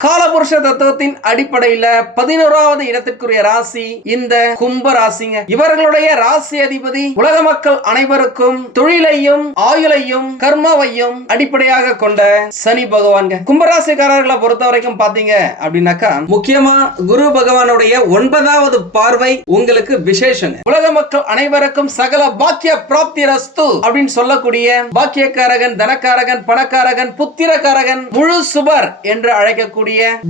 காலபுருஷ தத்துவத்தின் அடிப்படையில பதினோராவது இடத்திற்குரிய ராசி இந்த கும்ப ராசிங்க. இவர்களுடைய ராசி அதிபதி உலக மக்கள் அனைவருக்கும் தொழிலையும் ஆயுளையும் கர்மாவையும் அடிப்படையாக கொண்ட சனி பகவான்க கும்பராசிக்காரர்களை பொறுத்த வரைக்கும் பாத்தீங்க அப்படின்னாக்கா முக்கியமா குரு பகவானுடைய ஒன்பதாவது பார்வை உங்களுக்கு விசேஷங்க. உலக மக்கள் அனைவருக்கும் சகல பாக்கிய பிராப்தி ரஸ்து அப்படின்னு சொல்லக்கூடிய பாக்கியக்காரகன் தனக்காரகன் பணக்காரகன் புத்திரக்காரகன் முழு சுபர் என்று அழைக்கக்கூடிய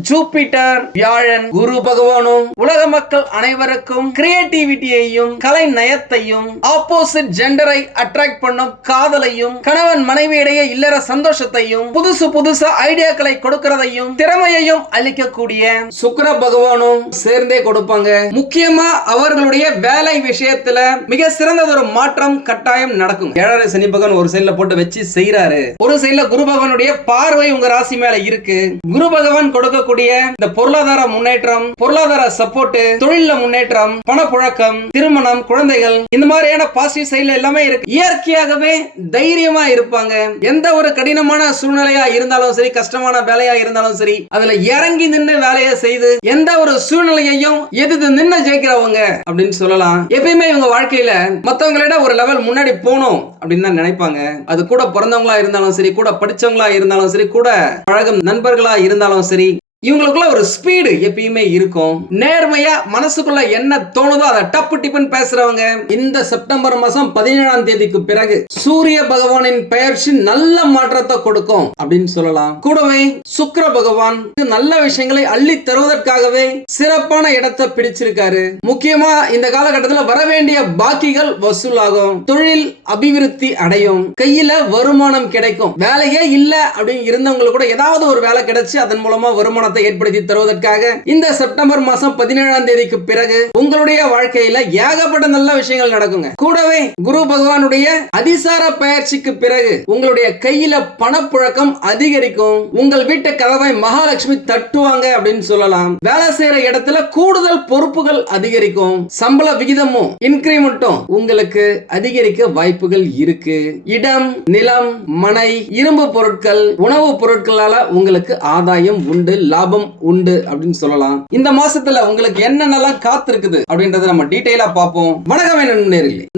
ஜூபிட்டர் வியாழன் குரு பகவானும் உலக மக்கள் அனைவருக்கும் கிரியேட்டிவிட்டியையும் கலை நயத்தையும் ஆப்போசிட் ஜெண்டரை அட்ராக்ட் பண்ணும் காதலையும் கணவன் மனைவி இடையே இல்லற சந்தோஷத்தையும் புதுசு புதுசா ஐடியாக்களை கொடுக்கறதையும் திறமையையும் அளிக்கக்கூடிய சுக்கர பகவானும் சேர்ந்தே கொடுப்பாங்க. முக்கியமா அவர்களுடைய வேலை விஷயத்துல மிக சிறந்ததொரு மாற்றம் கட்டாயம் நடக்கும். ஏழரை சனி பகவான் ஒரு சைட்ல போட்டு வச்சு செய்யறாரு ஒரு சைட்ல குரு பகவானுடைய பார்வை உங்க ராசி மேல இருக்கு. குரு பகவான் கொடுக்கக்கூடிய இந்த பொருளாதார முன்னேற்றம் பொருளாதார சப்போர்ட் தொழில முன்னேற்றம் பணப்புழக்கம் திருமணம் குழந்தைகள் இந்த மாதிரியான பாசிட்டிவ் சைட்ல எல்லாமே இருக்கு. இயற்கையாகவே தைரியமா இருப்பாங்க. எந்த ஒரு கடினமான சூழ்நிலையா இருந்தாலும் சரி கஷ்டமான வேலையா இருந்தாலும் சரி அதுல இறங்கி நின்று வேலையை செய்து எந்த ஒரு சூழ்நிலையையும் எதிர்த்து நின்று ஜெயிக்கிறவங்க அப்படின்னு சொல்லலாம். எப்பயுமே இவங்க வாழ்க்கையில மத்தவங்களோட ஒரு லெவல் முன்னாடி போகணும் அப்படின்னு தான் நினைப்பாங்க. அது கூட பிறந்தவங்களா இருந்தாலும் சரி கூட படிச்சவங்களா இருந்தாலும் சரி கூட பழகும் நண்பர்களா இருந்தாலும் சரி சகோதரி இவங்களுக்குள்ள ஒரு ஸ்பீடு எப்பயுமே இருக்கும். நேர்மையா மனசுக்குள்ள என்ன தோணுதோ அதை டப்பு டிப்புன்னு பேசுறவங்க இந்த செப்டம்பர் மாசம் பதினேழாம் தேதிக்கு பிறகு சூரிய பகவானின் பெயர்ச்சி நல்ல மாற்றத்தை கொடுக்கும் அப்படின்னு சொல்லலாம். கூடவே சுக்கர பகவான் நல்ல விஷயங்களை அள்ளி தருவதற்காகவே சிறப்பான இடத்தை பிடிச்சிருக்காரு. முக்கியமா இந்த காலகட்டத்தில் வர வேண்டிய பாக்கிகள் வசூலாகும். தொழில் அபிவிருத்தி அடையும். கையில வருமானம் கிடைக்கும். வேலையே இல்ல அப்படின்னு இருந்தவங்களுக்கு கூட ஏதாவது ஒரு வேலை கிடைச்சு அதன் மூலமா வருமானம் மாற்றத்தை ஏற்படுத்தி தருவதற்காக இந்த செப்டம்பர் மாசம் பதினேழாம் தேதிக்கு பிறகு உங்களுடைய வாழ்க்கையில ஏகப்பட்ட நல்ல விஷயங்கள் நடக்குங்க. கூடவே குரு பகவானுடைய அதிசார பயிற்சிக்கு பிறகு உங்களுடைய கையில பணப்புழக்கம் அதிகரிக்கும். உங்கள் வீட்டு கதவை மகாலட்சுமி தட்டுவாங்க அப்படின்னு சொல்லலாம். வேலை செய்யற இடத்துல கூடுதல் பொறுப்புகள் அதிகரிக்கும். சம்பள விகிதமும் இன்கிரிமெண்ட்டும் உங்களுக்கு அதிகரிக்க வாய்ப்புகள் இருக்கு. இடம் நிலம் மனை இரும்பு பொருட்கள் உணவுப் பொருட்களால உங்களுக்கு ஆதாயம் உண்டு லாபம் உண்டு அப்படின்னு சொல்லலாம். இந்த மாசத்துல உங்களுக்கு என்னென்னலாம் காத்திருக்குது அப்படின்றத நம்ம டீட்டெயிலா பார்ப்போம். வணக்கம் என்ன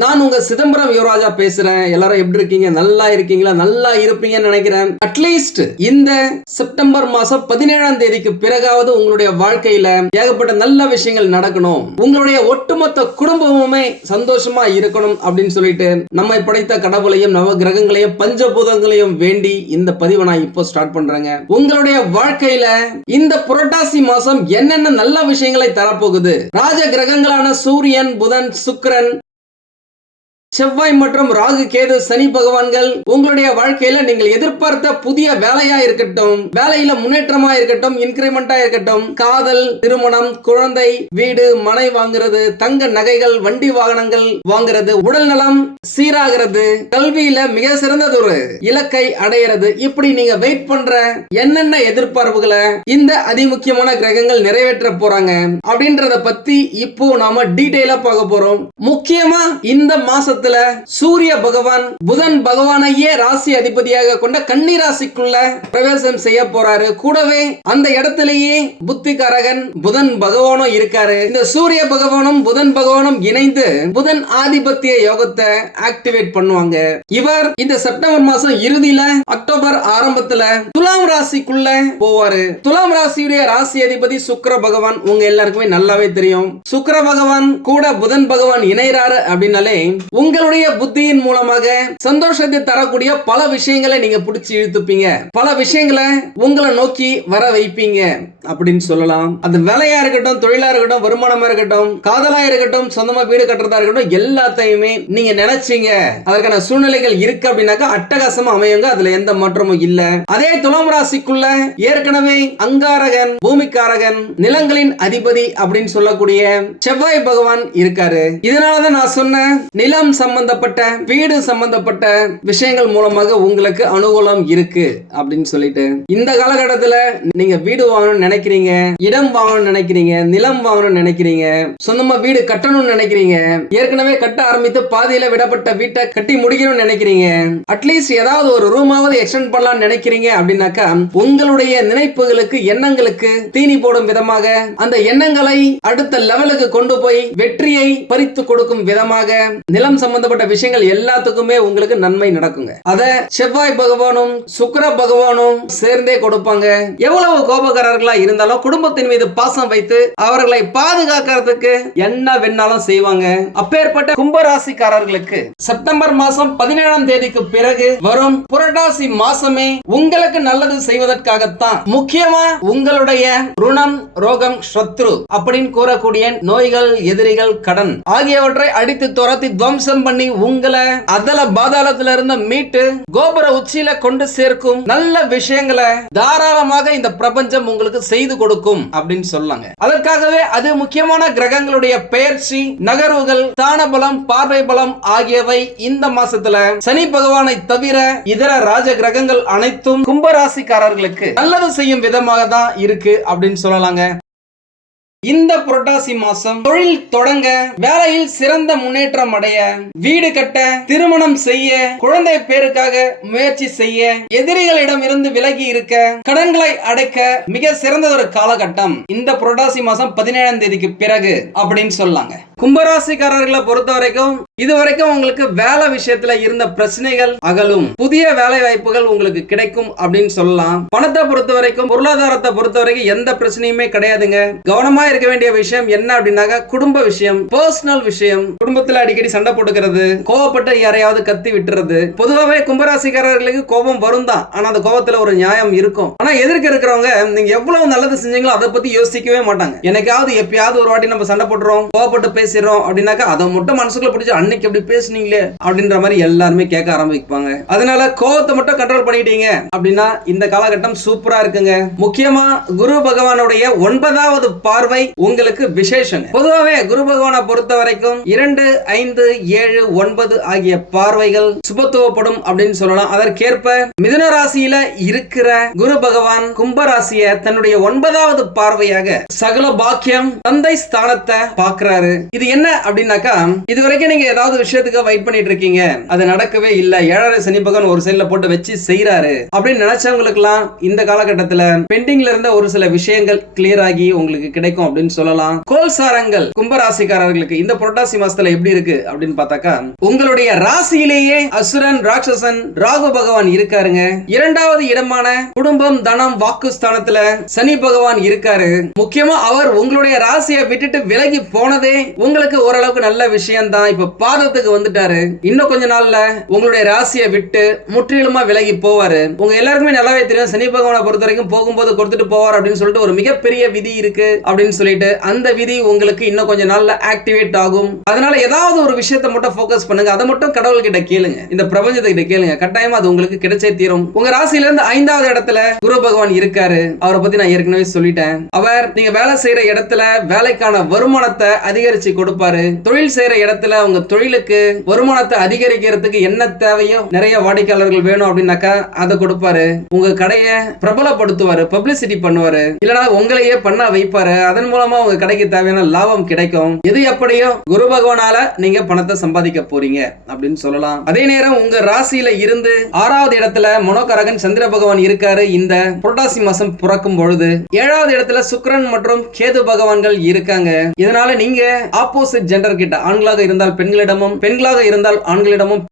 நான் உங்க சிதம்பரம் யுவராஜா பேசுறேன். எல்லாரும் எப்படி இருக்கீங்க? நல்லா இருக்கீங்களா? நல்லா இருப்பீங்கன்னு நினைக்கிறேன். அட்லீஸ்ட் இந்த செப்டம்பர் மாசம் பதினேழாம் தேதிக்கு பிறகாவது உங்களுடைய வாழ்க்கையில ஏகப்பட்ட நல்ல விஷயங்கள் நடக்கணும். உங்களுடைய ஒட்டுமொத்த குடும்பமுமே சந்தோஷமா இருக்கணும் அப்படின்னு சொல்லிட்டு நம்மை படைத்த கடவுளையும் நவ கிரகங்களையும் பஞ்சபூதங்களையும் வேண்டி இந்த பதிவை நான் இப்போ ஸ்டார்ட் பண்றேங்க. உங்களுடைய வாழ்க்கையில இந்த புரட்டாசி மாசம் என்னென்ன நல்ல விஷயங்களை தரப்போகுது? ராஜ கிரகங்களான சூரியன் புதன் சுக்கிரன் செவ்வாய் மற்றும் ராகு கேது சனி பகவான்கள் உங்களுடைய வாழ்க்கையில நீங்கள் எதிர்பார்த்த புதிய வேலையா இருக்கட்டும் வேலையில முன்னேற்றமா இருக்கட்டும் இன்கிரிமெண்டா இருக்கட்டும் காதல் திருமணம் குழந்தை வீடு மனை வாங்குறது தங்க நகைகள் வண்டி வாகனங்கள் வாங்குறது உடல் நலம் சீராகிறது கல்வியில மிக சிறந்ததொரு இலக்கை அடையிறது. இப்படி நீங்க வெயிட் பண்ற என்னென்ன எதிர்பார்ப்புகளை இந்த அதிமுக்கியமான கிரகங்கள் நிறைவேற்ற போறாங்க அப்படின்றத பத்தி இப்போ நாம டீட்டெயிலா பார்க்க போறோம். முக்கியமா இந்த மாசத்துல சூரிய பகவான் புதன் பகவானையே ராசி அதிபதியாக கொண்ட கன்னி ராசிக்குள்ள பிரவேசம் செய்ய போறாரு. கூடவே அந்த இடத்திலேயே புத்திகாரகன் புதன் பகவானும் இருக்காரு. இந்த சூரிய பகவானும் புதன் பகவானும் இணைந்து புதன் ஆதிபத்திய யோகத்தை ஆக்டிவேட் பண்ணுவாங்க. இவர் இந்த செப்டம்பர் மாசம் இறுதியில அக்டோபர் ஆரம்பத்துல துலாம் ராசிக்குள்ள போவாரு. துலாம் ராசியுடைய ராசி அதிபதி சுக்கர பகவான் உங்க எல்லாருக்குமே நல்லாவே தெரியும். சுக்கர பகவான் கூட புதன் பகவான் இணைறாரு அப்படின்னாலே உங்க உங்களுடைய புத்தியின் மூலமாக சந்தோஷத்தை தரக்கூடிய பல விஷயங்களை நீங்க பிடிச்சி இழுத்துப்பீங்க. பல விஷயங்களை உங்களை நோக்கி வர வைப்பீங்க அப்படின்னு சொல்லலாம். அது வேலையா இருக்கட்டும் தொழிலா இருக்கட்டும் வருமானமா இருக்கட்டும் காதலா இருக்கட்டும் சொந்தமா வீடு கட்டுறதா இருக்கட்டும் எல்லாத்தையுமே நீங்க நினைச்சீங்க. அதற்கான சூழ்நிலைகள் இருக்கு அப்படின்னாக்கா அட்டகாசமா அமையுங்க. அதுல எந்த மாற்றமும் இல்ல. அதே துலாம் ராசிக்குள்ள ஏற்கனவே அங்காரகன் பூமிக்காரகன் நிலங்களின் அதிபதி அப்படின்னு சொல்லக்கூடிய செவ்வாய் பகவான் இருக்காரு. இதனாலதான் நான் சொன்னேன் நிலம் சம்பந்தப்பட்ட வீடு சம்பந்தப்பட்ட விஷயங்கள் மூலமாக உங்களுக்கு அனுகூலம் இருக்கு அப்படின்னு சொல்லிட்டு. இந்த காலகட்டத்துல நீங்க வீடு வாங்கணும்னு நினைக்கிறீங்க இடம் வாங்கணும்னு நினைக்கிறீங்க நிலம் வாங்கணும்னு நினைக்கிறீங்க சொந்தமா வீடு கட்டணும்னு நினைக்கிறீங்க ஏற்கனவே கட்ட ஆரம்பித்து பாதியில விடப்பட்ட வீட்டை கட்டி முடிக்கணும்னு நினைக்கிறீங்க அட்லீஸ்ட் ஏதாவது ஒரு ரூமாவது எக்ஸ்டெண்ட் பண்ணலாம்னு நினைக்கிறீங்க அப்படின்னாக்கா உங்களுடைய நினைப்புகளுக்கு எண்ணங்களுக்கு தீனி போடும் விதமாக அந்த எண்ணங்களை அடுத்த லெவலுக்கு கொண்டு போய் வெற்றியை பறித்து கொடுக்கும் விதமாக நிலம் சம்பந்தப்பட்ட விஷயங்கள் எல்லாத்துக்குமே உங்களுக்கு நன்மை நடக்குங்க. அத செவ்வாய் பகவானும் சுக்கர பகவானும் சேர்ந்தே கொடுப்பாங்க. எவ்வளவு கோபக்காரர்களா இருந்தாலும் குடும்பத்தின் மீது பாசம் வைத்து அவர்களை பாதுகாக்கிறதுக்கு என்ன வேணாலும் செய்வாங்க. அப்பேற்பட்ட கும்பராசிக்காரர்களுக்கு செப்டம்பர் மாசம் பதினேழாம் தேதிக்கு பிறகு வரும் புரட்டாசி மாசமே உங்களுக்கு நல்லது செய்வதற்காகத்தான் முக்கியமா உங்களுடைய ருணம் ரோகம் சத்ரு அப்படின்னு கூறக்கூடிய நோய்கள் எதிரிகள் கடன் ஆகியவற்றை அடித்து துரத்தி துவம்சம் பண்ணி உங்களை அதல பாதாளத்துல இருந்து மீட்டு கோபுர உச்சியில கொண்டு சேர்க்கும் நல்ல விஷயங்களை தாராளமாக இந்த பிரபஞ்சம் உங்களுக்கு செய்து கொடுக்கும் அப்படின்னு சொல்லாங்க. அதற்காகவே அது முக்கியமான கிரகங்களுடைய பெயர்ச்சி நகர்வுகள் தான பலம் பார்வை பலம் ஆகியவை இந்த மாசத்துல சனி பகவானை தவிர இதர ராஜ கிரகங்கள் அனைத்தும் கும்பராசிக்காரர்களுக்கு நல்லது செய்யும் விதமாக தான் இருக்கு அப்படின்னு சொல்லலாங்க. இந்த புரட்டாசி மாசம் தொழில் தொடங்க வேலையில் சிறந்த முன்னேற்றம் அடைய வீடு கட்ட திருமணம் செய்ய குழந்தை பேருக்காக முயற்சி செய்ய எதிரிகளிடம் இருந்து விலகி இருக்க கடன்களை அடைக்க மிக சிறந்த ஒரு காலகட்டம். இந்த புரட்டாசி மாசம் பதினேழாம் தேதிக்கு பிறகு அப்படின்னு சொல்லாங்க. கும்பராசிக்காரர்களை பொறுத்த வரைக்கும் இது வரைக்கும் உங்களுக்கு வேலை விஷயத்துல இருந்த பிரச்சனைகள் அகலும். புதிய வேலை வாய்ப்புகள் உங்களுக்கு கிடைக்கும் அப்படின்னு சொல்லலாம். பணத்தை பொறுத்த வரைக்கும் பொருளாதாரத்தை பொறுத்த வரைக்கும் எந்த பிரச்சனையுமே கிடையாதுங்க. கவனமா இருக்க வேண்டிய விஷயம் என்ன அப்படின்னாக்க குடும்ப விஷயம் பர்சனல் விஷயம். குடும்பத்துல அடிக்கடி சண்டை போட்டுக்கிறது கோவப்பட்டு யாரையாவது கத்தி விட்டுறது. பொதுவாகவே கும்பராசிக்காரர்களுக்கு கோபம் வரும் தான் ஆனா அந்த கோபத்துல ஒரு நியாயம் இருக்கும். ஆனா எதிர்க்க இருக்கிறவங்க நீங்க எவ்வளவு நல்லது செஞ்சீங்களோ அதை பத்தி யோசிக்கவே மாட்டாங்க. எனக்காவது எப்பயாவது ஒரு வாட்டி நம்ம சண்டை போடுறோம் கோவப்பட்டு பேசிடுறோம் அப்படின்னாக்கா அதை மட்டும் மனசுக்குள்ள பிடிச்சி அன்னைக்கு எப்படி பேசுனீங்களே அப்படின்ற மாதிரி எல்லாருமே கேட்க ஆரம்பிப்பாங்க. அதனால கோவத்தை மட்டும் கண்ட்ரோல் பண்ணிட்டீங்க அப்படின்னா இந்த காலகட்டம் சூப்பரா இருக்குங்க. முக்கியமா குரு பகவானுடைய ஒன்பதாவது பார்வை உங்களுக்கு விசேஷங்க. பொதுவாகவே குரு பகவானை பொறுத்த வரைக்கும் இரண்டு ஐந்து ஏழு ஒன்பது ஆகிய பார்வைகள் சுபத்துவப்படும் அப்படின்னு சொல்லலாம். அதற்கேற்ப மிதுன ராசியில இருக்கிற குரு பகவான் கும்ப ராசிய தன்னுடைய ஒன்பதாவது பார்வையாக சகல பாக்கியம் தந்தை ஸ்தானத்தை பாக்குறாரு இது என்ன அப்படின்னாக்கா இது வரைக்கும் நீங்க ஏதாவது விஷயத்துக்கு வெயிட் பண்ணிட்டு இருக்கீங்க. அது நடக்கவே இல்ல. ஏழரை சனி பகவான் ஒரு சைட்ல போட்டு வச்சு செய்யறாரு அப்படின்னு நினைச்சவங்களுக்கு எல்லாம் இந்த காலகட்டத்துல பெண்டிங்ல இருந்த ஒரு சில விஷயங்கள் கிளியர் ஆகி உங்களுக்கு கிடைக்கும் அப்படின்னு சொல்லலாம். கோல் சாரங்கள் கும்பராசிக்காரர்களுக்கு இந்த புரட்டாசி மாசத்துல எப்படி இருக்கு அப்படின்னு பார்த்தாக்கா உங்களுடைய ராசியிலேயே அசுரன் ராட்சசன் ராகு பகவான் இருக்காருங்க. இரண்டாவது இடமான குடும்பம் தனம் வாக்கு ஸ்தானத்துல சனி பகவான் இருக்காரு. முக்கியமா அவர் உங்களுடைய ராசியை விட்டுட்டு விலகி போனதே உங்களுக்கு ஓரளவுக்கு நல்ல விஷயம் தான் இப்ப பாதத்துக்கு வந்துட்டாரு. இன்னும் கொஞ்ச நாள்ல உங்களுடைய ராசியை விட்டு முற்றிலுமா விலகி போவாரு. உங்க எல்லாருக்குமே நல்லாவே தெரியும். சனி பகவானை பொறுத்த வரைக்கும் போகும்போது கொடுத்துட்டு போவார் அப்படின்னு சொல்லிட்டு ஒரு மிகப்பெரிய விதி இருக்கு அப்படின்னு சொல்லிட்டு அந்த விதி உங்களுக்கு இன்னும் கொஞ்ச நாள்ல ஆக்டிவேட் ஆகும். அதனால ஏதாவது ஒரு விஷயத்தை மட்டும் போக்கஸ் பண்ணுங்க. அதை மட்டும் கடவுள் கிட்ட கேளுங்க. இந்த பிரபஞ்சத்தை கிட்ட கேளுங்க. கட்டாயமா அது உங்களுக்கு கிடைச்சே தீரும். உங்க ராசியில இருந்து ஐந்தாவது இடத்துல குரு பகவான் இருக்காரு. அவரை பத்தி நான் ஏற்கனவே சொல்லிட்டேன். அவர் நீங்க வேலை செய்யற இடத்துல வேலைக்கான வருமானத்தை அதிகரிச்சு கொடுப்பாரு. தொழில் செய்யற இடத்துல உங்க தொழிலுக்கு வருமானத்தை அதிகரிக்கிறதுக்கு என்ன தேவையோ நிறைய வாடிக்கையாளர்கள் வேணும் அப்படின்னாக்கா அதை கொடுப்பாரு. உங்க கடையை பிரபலப்படுத்துவாரு பப்ளிசிட்டி பண்ணுவாரு. இல்லைன்னா உங்களையே பண்ண வைப்பாரு. அதன் மூலமா உங்க கடைக்கு தேவையான லாபம் கிடைக்கும். எது எப்படியோ குரு பகவானால நீங்க பணத்தை சம்பாதிக்க போறீங்க அப்படின்னு சொல்லலாம். அதே நேரம் உங்க ராசியில இருந்து ஆறாவது இடத்துல மனோகரகன் சந்திர பகவான் இருக்காரு. இந்த புரட்டாசி மாசம் பிறக்கும் பொழுது ஏழாவது இடத்துல சுக்ரன் மற்றும் கேது பகவான்கள் இருக்காங்க. இதனால நீங்க ஆப்போசிட் ஜெண்டர் கிட்ட ஆண்களாக இருந்தால் பெண்களிடமும் பெண்களாக இருந்தால் ஆண்களிடமும்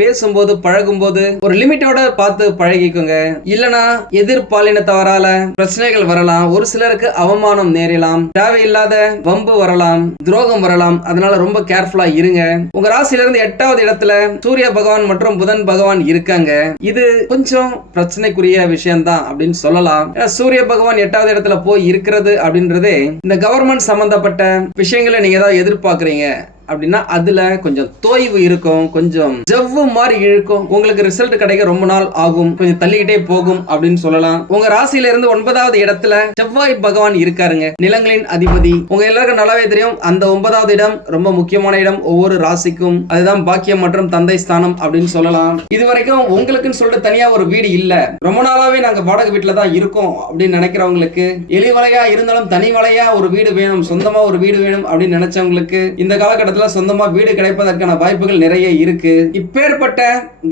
பேசும்போது பழகும்போது ஒரு லிமிட்டோட பார்த்து பழகிக்கோங்க. இல்லனா எதிர்பாலினத்தவரால பிரச்சனைகள் வரலாம் ஒரு சிலருக்கு அவமானம் நேரலாம் தேவையில்லாத வம்பு வரலாம் துரோகம் வரலாம். அதனால ரொம்ப கேர்ஃபுல்லா இருங்க. உங்க ராசியில இருந்து எட்டாவது இடத்துல சூரிய பகவான் மற்றும் புதன் பகவான் இருக்காங்க. இது கொஞ்சம் பிரச்சனைக்குரிய விஷயம்தான் அப்படின்னு சொல்லலாம். ஏன்னா சூரிய பகவான் எட்டாவது இடத்துல போய் இருக்கிறது அப்படின்றதே இந்த கவர்மெண்ட் சம்பந்தப்பட்ட விஷயங்களை நீங்க ஏதாவது எதிர்பார்க்குறீங்க. அப்படின்னா அதுல கொஞ்சம் தோய்வு இருக்கும் கொஞ்சம் ஜவ்வு மாதிரி இழுக்கும். உங்களுக்கு ரிசல்ட் கிடைக்க ரொம்ப நாள் ஆகும். கொஞ்சம் தள்ளிக்கிட்டே போகும் அப்படின்னு சொல்லலாம். உங்க ராசியில இருந்து ஒன்பதாவது இடத்துல செவ்வாய் பகவான் இருக்காருங்க. நிலங்களின் அதிபதி. உங்க எல்லாருக்கும் நல்லாவே தெரியும். அந்த ஒன்பதாவது இடம் ரொம்ப முக்கியமான இடம். ஒவ்வொரு ராசிக்கும் அதுதான் பாக்கியம் மற்றும் தந்தை ஸ்தானம் அப்படின்னு சொல்லலாம். இது வரைக்கும் உங்களுக்குன்னு சொல்லிட்டு தனியா ஒரு வீடு இல்ல. ரொம்ப நாளாவே நாங்க வாடகை வீட்டுல தான் இருக்கோம் அப்படின்னு நினைக்கிறவங்களுக்கு எளிவலையா இருந்தாலும் தனி வலையா ஒரு வீடு வேணும் சொந்தமா ஒரு வீடு வேணும் அப்படின்னு நினைச்சவங்களுக்கு இந்த காலகட்டத்தில் சொந்தமா வீடு கிடைப்பதற்கான வாய்ப்புகள் நிறைய இருக்கு. இப்பேற்பட்ட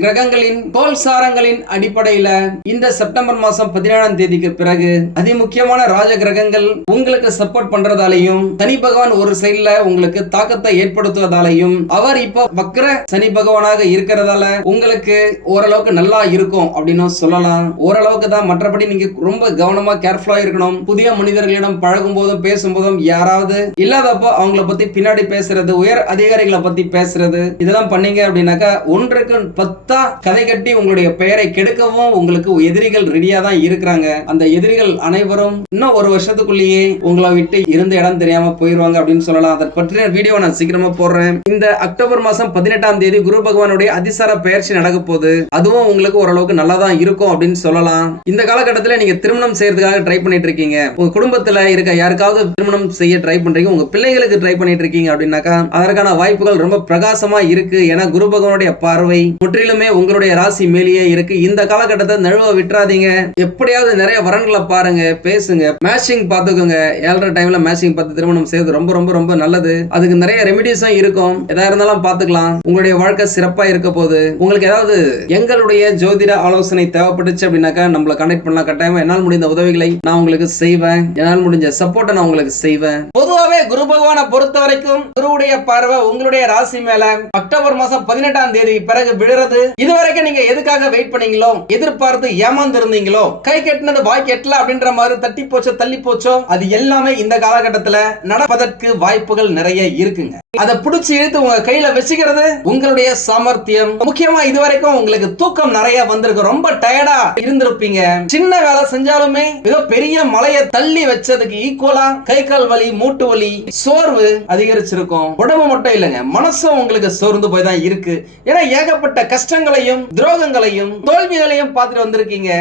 கிரகங்களின் கோல் சாரங்களின் அடிப்படையில இந்த செப்டம்பர் மாசம் பதினேழாம் தேதிக்கு பிறகு அதிமுக்கியமான ராஜ கிரகங்கள் உங்களுக்கு சப்போர்ட் பண்றதாலையும் சனி பகவான் ஒரு சைட்ல உங்களுக்கு தாக்கத்தை ஏற்படுத்துவதாலையும் அவர் இப்போ வக்ர சனி பகவானாக இருக்கிறதால உங்களுக்கு ஓரளவுக்கு நல்லா இருக்கும் அப்படின்னு சொல்லலாம். ஓரளவுக்கு தான் மற்றபடி நீங்க ரொம்ப கவனமா கேர்ஃபுல்லா இருக்கணும். புதிய மனிதர்களிடம் பழகும் போதும் பேசும் போதும் யாராவது இல்லாதப்போ அவங்கள பத்தி பின்னாடி பேசுறது உயர் அதிகாரிகளை பத்தி பேசுறது. இதெல்லாம் பண்ணீங்க அப்படின்னாக்கா ஒன்றுக்கு பத்தா கதை கட்டி உங்களுடைய பெயரை கெடுக்கவும் உங்களுக்கு எதிரிகள் ரெடியா தான் இருக்கிறாங்க. அந்த எதிரிகள் அனைவரும் இன்னும் ஒரு வருஷத்துக்குள்ளேயே உங்களை விட்டு இருந்த இடம் தெரியாம போயிருவாங்க அப்படின்னு சொல்லலாம். அதை பற்றின வீடியோ நான் சீக்கிரமா போடுறேன். இந்த அக்டோபர் மாசம் பதினெட்டாம் தேதி குரு பகவானுடைய அதிசார பயிற்சி நடக்க போகுது. அதுவும் உங்களுக்கு ஓரளவுக்கு நல்லா தான் இருக்கும் அப்படின்னு சொல்லலாம். இந்த காலகட்டத்தில் நீங்க திருமணம் செய்யறதுக்காக ட்ரை பண்ணிட்டு இருக்கீங்க. உங்க குடும்பத்துல இருக்க யாருக்காவது திருமணம் செய்ய ட்ரை பண்றீங்க. உங்க பிள்ளைகளுக்கு ட்ரை பண்ணிட்டு இருக்கீங்க அப்படின்னாக்கா அதற்கான வாய்ப்புகள் ரொம்ப பிரகாசமா இருக்கு ஏன்னா குரு பகவானுடைய பார்வை. முற்றிலுமே உங்களுடைய ராசி மேலேயே இருக்கு. இந்த காலகட்டத்தை நழுவ விட்டுறாதீங்க. எப்படியாவது நிறைய வரன்களை பாருங்க பேசுங்க. மேட்சிங் பார்த்துக்கோங்க. ஏழரை டைம்ல மேட்சிங் பார்த்து திருமணம் செய்வது ரொம்ப ரொம்ப ரொம்ப நல்லது. அதுக்கு நிறைய ரெமிடிஸும் இருக்கும். எதா இருந்தாலும் பார்த்துக்கலாம். உங்களுடைய வாழ்க்கை சிறப்பா இருக்க போது உங்களுக்கு ஏதாவது எங்களுடைய ஜோதிட ஆலோசனை தேவைப்பட்டுச்சு அப்படின்னாக்கா நம்மள கனெக்ட் பண்ணலாம். கட்டாயமா என்னால் முடிந்த உதவிகளை நான் உங்களுக்கு செய்வேன். என்னால் முடிஞ்ச சப்போர்ட்டை நான் உங்களுக்கு செய்வேன். பொதுவாகவே குரு பகவானை பொறுத்த வரைக்கும் குருவுடைய பார்வை உங்களுடைய ராசி மேல. அக்டோபர் மாசம் பதினெட்டாம் தேதி பிறகு விழுறது. இதுவரைக்கும் நீங்க எதுக்காக வெயிட் பண்ணீங்களோ எதிர்பார்த்து ஏமாந்து இருந்தீங்களோ கை கட்டினது வாய் கெட்டல அப்படின்ற மாதிரி தட்டி போச்சோ தள்ளி போச்சோ அது எல்லாமே இந்த காலகட்டத்துல நடப்பதற்கு வாய்ப்புகள் நிறைய இருக்குங்க. அதை பிடிச்சி இழுத்து உங்க கையில வச்சுக்கிறது உங்களுடைய சாமர்த்தியம். முக்கியமா இதுவரைக்கும் உங்களுக்கு தூக்கம் நிறைய வந்திருக்கு. ரொம்ப டயர்டா இருந்திருப்பீங்க. சின்ன வேலை செஞ்சாலுமே ஏதோ பெரிய மலையை தள்ளி வச்சதுக்கு ஈக்குவலா கை கால் வலி மூட்டு வலி சோர்வு அதிகரிச்சிருக்கும். உடம்பு மட்டும் இல்லைங்க. மனசும் உங்களுக்கு சோர்ந்து போய் தான் இருக்கு. ஏன்னா ஏகப்பட்ட கஷ்டங்களையும் துரோகங்களையும் தோல்விகளையும் பார்த்துட்டு வந்திருக்கீங்க.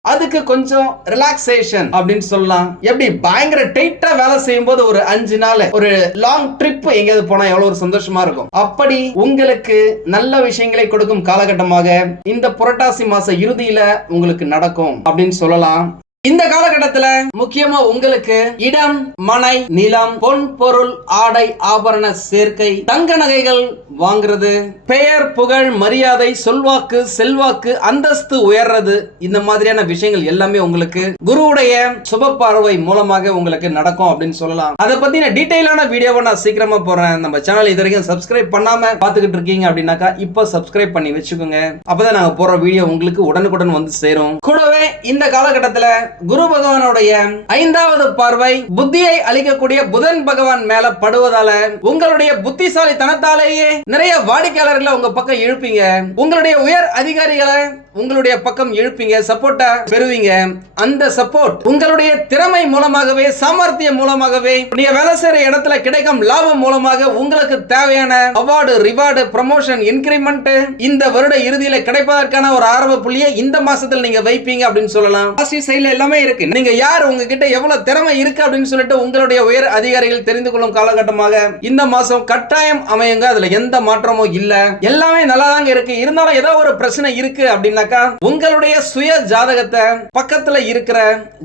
அதுக்கு கொஞ்சம் ரிலாக்ஸேஷன் அப்படின்னு சொல்லலாம். எப்படி? பயங்கர டைட்டா வேலை செய்யும் போது ஒரு அஞ்சு நாள் ஒரு லாங் ட்ரிப் எங்கேயாவது போனா எவ்வளவு ஒரு சந்தோஷமா இருக்கும். அப்படி உங்களுக்கு நல்ல விஷயங்களை கொடுக்கும் காலகட்டமாக இந்த புரட்டாசி மாச இறுதியில உங்களுக்கு நடக்கும் அப்படின்னு சொல்லலாம். இந்த காலகட்டத்துல முக்கியமா உங்களுக்கு இடம் மனை நிலம் பொன் பொருள் ஆடை ஆபரண சேர்க்கை தங்க நகைகள் வாங்குறது பெயர் புகழ் மரியாதை சொல்வாக்கு செல்வாக்கு அந்தஸ்து உயர்றது இந்த மாதிரியான விஷயங்கள் எல்லாமே உங்களுக்கு குருவுடைய சுப பார்வை மூலமாக உங்களுக்கு நடக்கும் அப்படின்னு சொல்லலாம். அதை பத்தின டீட்டெயிலான வீடியோவை நான் சீக்கிரமா போறேன் நம்ம சேனல் இது வரைக்கும் சப்ஸ்கிரைப் பண்ணாம பாத்துக்கிட்டு இருக்கீங்க அப்படின்னாக்கா இப்போ சப்ஸ்கிரைப் பண்ணி வச்சுக்கோங்க. அப்பதான் நாங்க போற வீடியோ உங்களுக்கு உடனுக்குடன் வந்து சேரும். கூடவே இந்த காலகட்டத்துல குரு பகவானுடைய ஐந்தாவது பார்வை புத்தியை அளிக்கக்கூடிய புதன் பகவான் மேல படுவதால உங்களுடைய புத்திசாலித்தனத்தாலேயே நிறைய வாடிக்கையாளர்களை உங்க பக்கம் இழுப்பீங்க. உங்களுடைய உயர் அதிகாரிகளை உங்களுடைய பக்கம் இழுப்பீங்க சப்போர்ட்டா பெறுவீங்க. அந்த சப்போர்ட் உங்களுடைய திறமை மூலமாகவே சாமர்த்தியம் மூலமாகவே நீங்க வேலை செய்யற இடத்துல கிடைக்கும் லாபம் மூலமாக உங்களுக்கு தேவையான அவார்டு ரிவார்டு ப்ரமோஷன் இன்கிரிமெண்ட் இந்த வருட இறுதியில கிடைப்பதற்கான ஒரு ஆரம்ப புள்ளியை இந்த மாசத்துல நீங்க வைப்பீங்க அப்படின்னு சொல்லலாம். பாசிட்டிவ் சைடுல எல்லாமே இருக்கு. நீங்க யார்? உங்ககிட்ட எவ்வளவு திறமை இருக்கு அப்படின்னு சொல்லிட்டு உங்களுடைய உயர் அதிகாரிகள் தெரிந்து கொள்ளும் காலகட்டமாக இந்த மாசம் கட்டாயம் அமையுங்க. அதுல எந்த மாற்றமும் இல்ல. எல்லாமே நல்லா தாங்க இருக்கு. இருந்தாலும் ஏதோ ஒரு பிரச்சனை இருக்கு அப்படின்னாக்கா உங்களுடைய சுய ஜாதகத்தை பக்கத்துல இருக்கிற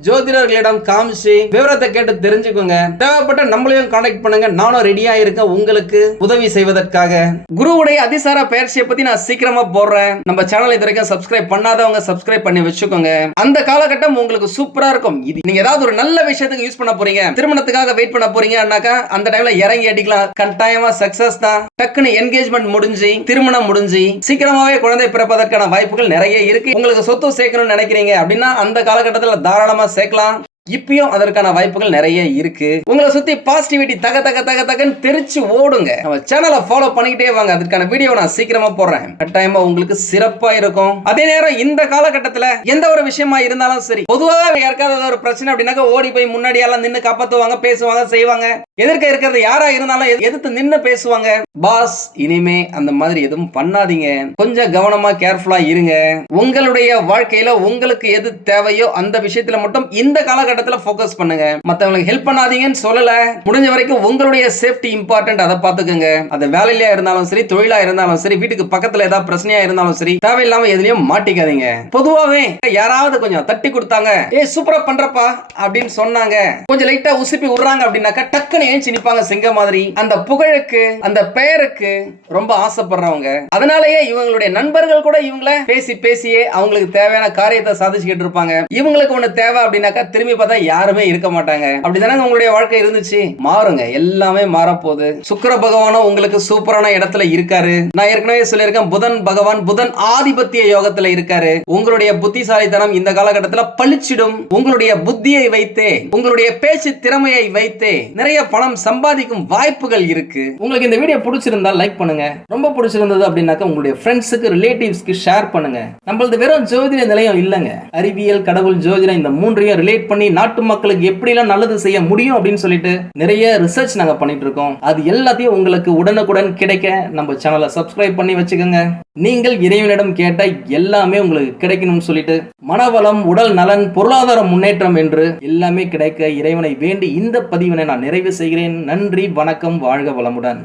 ஜோதிடர்களிடம் காமிச்சு விவரத்தை கேட்டு தெரிஞ்சுக்கோங்க. தேவைப்பட்ட நம்மளையும் கான்டாக்ட் பண்ணுங்க. நானும் ரெடியா இருக்கேன். உங்களுக்கு உதவி செய்வதற்காக. குருவுடைய அதிசார பயிற்சியை பத்தி நான் சீக்கிரமா போடுறேன். நம்ம சேனலை இது வரைக்கும் சப்ஸ்கிரைப் பண்ணாதவங்க சப்ஸ்கிரைப் பண்ணி வச்சுக்கோங்க. அந்த காலகட்டம் உங்களுக்கு சூப்பரா இருக்கும். இது நீங்க ஏதாவது ஒரு நல்ல விஷயத்துக்கு யூஸ் பண்ண போறீங்க திருமணத்துக்காக வெயிட் பண்ண போறீங்கன்னாக்கா அந்த டைம்ல இறங்கி அடிக்கலாம். கட்டாயமா சக்சஸ் தான். டக்குன்னு என்கேஜ்மெண்ட் முடிஞ்சு திருமணம் முடிஞ்சு சீக்கிரமாவே குழந்தை பிறப்பதற்கான வாய்ப்புகள் நிறைய இருக்கு. உங்களுக்கு சொத்து சேர்க்கணும்னு நினைக்கிறீங்க அப்படின்னா அந்த காலகட்டத்தில் தாராளமா சேர்க்கலாம். இப்பயும் அதற்கான வாய்ப்புகள் நிறைய இருக்கு. உங்களை சுத்தி பாசிட்டிவிட்டி தக தக தக தகன்னு தெரிச்சு ஓடுங்க. நம்ம சேனலை ஃபாலோ பண்ணிக்கிட்டே வாங்க. அதற்கான வீடியோ நான் சீக்கிரமா போடுறேன். கட்டாயமா உங்களுக்கு சிறப்பா இருக்கும். அதே நேரம் இந்த காலகட்டத்துல எந்த ஒரு விஷயமா இருந்தாலும் சரி பொதுவாக யாருக்காவது ஒரு பிரச்சனை அப்படின்னாக்க ஓடி போய் முன்னாடி எல்லாம் நின்னு காப்பாத்துவாங்க பேசுவாங்க செய்வாங்க. எதிர்க்க இருக்கிறது யாரா இருந்தாலும் எது- எதிர்த்து நின்னு பேசுவாங்க. பாஸ் இனிமே அந்த மாதிரி எதுவும் பண்ணாதீங்க. கொஞ்சம் கவனமா கேர்ஃபுல்லா இருங்க. உங்களுடைய வாழ்க்கையில உங்களுக்கு எது தேவையோ அந்த விஷயத்துல மட்டும் இந்த காலகட்டம் இடத்துல ஃபோக்கஸ் பண்ணுங்க. மத்தவங்களுக்கு ஹெல்ப் பண்ணாதீங்கன்னு சொல்லல. முடிஞ்ச வரைக்கும் உங்களுடைய சேஃப்டி இம்பார்ட்டன்ட் அதை பாத்துக்கோங்க அது வேலையில இருந்தாலும் சரி தொழிலா இருந்தாலும் சரி வீட்டுக்கு பக்கத்துல ஏதாவது பிரச்சனையா இருந்தாலும் சரி தேவையில்லாம எதுலயும் மாட்டிக்காதீங்க. பொதுவாவே யாராவது கொஞ்சம் தட்டி கொடுத்தாங்க ஏ சூப்பரா பண்றப்பா அப்படின்னு சொன்னாங்க. கொஞ்சம் லைட்டா உசுப்பி விடுறாங்க அப்படின்னாக்கா டக்குன்னு ஏஞ்சி நிப்பாங்க சிங்க மாதிரி. அந்த புகழுக்கு அந்த பெயருக்கு ரொம்ப ஆசைப்படுறவங்க. அதனாலயே இவங்களுடைய நண்பர்கள் கூட இவங்கள பேசி பேசியே அவங்களுக்கு தேவையான காரியத்தை சாதிச்சுக்கிட்டு இருப்பாங்க. இவங்களுக்கு ஒண்ணு தேவை அப்படின்னாக்கா திரும்பி பார்த்தா யாருமே இருக்க மாட்டாங்க. அப்படிதானே உங்களுடைய வாழ்க்கை இருந்துச்சு? மாறுங்க. எல்லாமே மாறப்போகுது. சுக்கர பகவானும் உங்களுக்கு சூப்பரான இடத்துல இருக்காரு. நான் ஏற்கனவே சொல்லியிருக்கேன் புதன் பகவான் புதன் ஆதிபத்திய யோகத்துல இருக்காரு. உங்களுடைய புத்திசாலித்தனம் இந்த காலகட்டத்துல பழிச்சிடும் உங்களுடைய புத்தியை வைத்தே உங்களுடைய பேச்சு திறமையை வைத்தே நிறைய பணம் சம்பாதிக்கும் வாய்ப்புகள் இருக்கு. உங்களுக்கு இந்த வீடியோ பிடிச்சிருந்தா லைக் பண்ணுங்க. ரொம்ப பிடிச்சிருந்தது அப்படின்னாக்கா உங்களுடைய ஃப்ரெண்ட்ஸுக்கு ரிலேட்டிவ்ஸ்க்கு ஷேர் பண்ணுங்க. நம்மளது வெறும் ஜோதிட நிலையம் இல்லைங்க. அறிவியல் கடவுள் ஜோதிடம் இந்த மூன்றையும் ரிலேட் பண்ணி நாட்டு மக்களுக்கு எப்படிலாம் நல்லது செய்ய முடியும் அப்படின்னு சொல்லிட்டு நிறைய ரிசர்ச் நாங்க பண்ணிட்டு இருக்கோம். அது எல்லாத்தையும் உங்களுக்கு உடனுக்குடன் கிடைக்க நம்ம சேனலை சப்ஸ்கிரைப் பண்ணி வச்சுக்கோங்க. நீங்கள் இறைவனிடம் கேட்ட எல்லாமே உங்களுக்கு கிடைக்கணும்னு சொல்லிட்டு மனவளம் உடல் நலன் பொருளாதார முன்னேற்றம் என்று எல்லாமே கிடைக்க இறைவனை வேண்டி இந்த பதிவினை நான் நிறைவு செய்கிறேன். நன்றி வணக்கம் வாழ்க வளமுடன்.